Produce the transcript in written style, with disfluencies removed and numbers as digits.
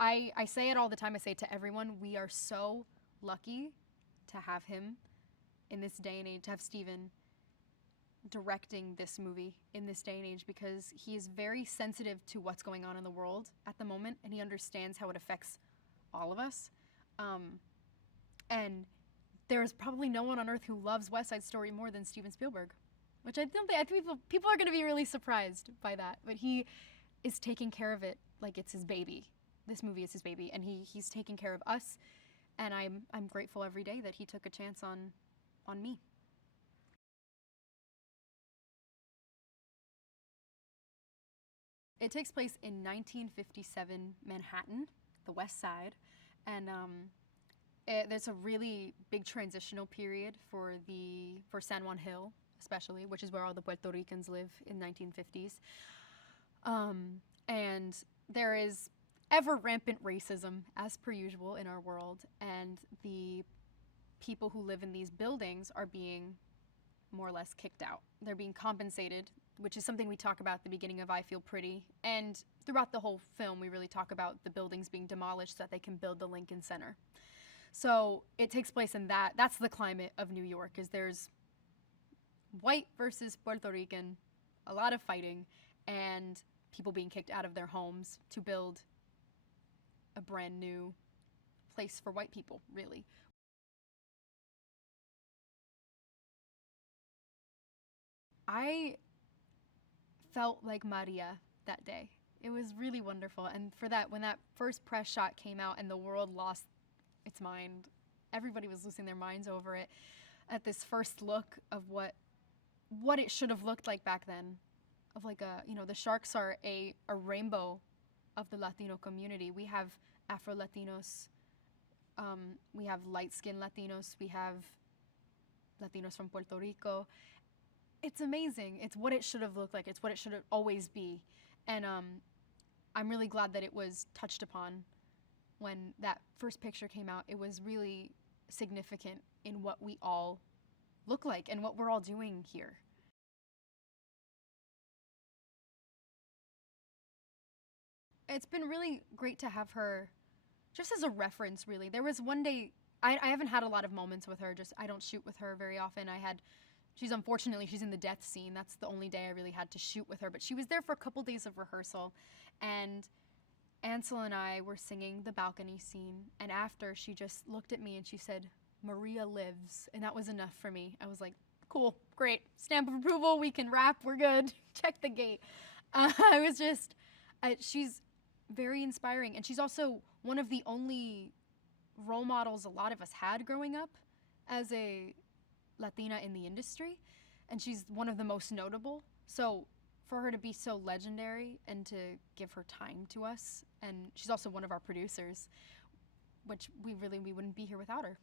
I say it all the time. I say it to everyone. We are so lucky to have him in this day and age, to have Steven directing this movie in this day and age, because he is very sensitive to what's going on in the world at the moment, and he understands how it affects all of us. And there's probably no one on earth who loves West Side Story more than Steven Spielberg, which I think people are going to be really surprised by that. But he is taking care of it like it's his baby. This movie is his baby, and he's taking care of us, and I'm grateful every day that he took a chance on me. It takes place in 1957 Manhattan, the West Side, and there's a really big transitional period for San Juan Hill, especially, which is where all the Puerto Ricans live in 1950s. And there is ever rampant racism, as per usual, in our world, and the people who live in these buildings are being more or less kicked out. They're being compensated, which is something we talk about at the beginning of I Feel Pretty. And throughout the whole film, we really talk about the buildings being demolished so that they can build the Lincoln Center. So it takes place in that's the climate of New York, is there's white versus Puerto Rican, a lot of fighting, and people being kicked out of their homes to build a brand new place for white people, really. I felt like Maria that day. It was really wonderful. And for that, when that first press shot came out and the world lost its mind, everybody was losing their minds over it, at this first look of what it should have looked like back then. Of like the sharks are a rainbow of the Latino community. We have Afro-Latinos, we have light-skinned Latinos, we have Latinos from Puerto Rico. It's amazing. It's what it should have looked like. It's what it should always be. And I'm really glad that it was touched upon when that first picture came out. It was really significant in what we all look like and what we're all doing here. It's been really great to have her just as a reference, really. There was one day, I haven't had a lot of moments with her, I don't shoot with her very often. She's in the death scene. That's the only day I really had to shoot with her, but she was there for a couple days of rehearsal, and Ansel and I were singing the balcony scene, and after, she just looked at me and she said, "Maria lives," and that was enough for me. I was like, cool, great, stamp of approval, we can rap, we're good, check the gate. She's very inspiring, and she's also one of the only role models a lot of us had growing up as a Latina in the industry, and she's one of the most notable. So for her to be so legendary and to give her time to us, and she's also one of our producers, which we wouldn't be here without her.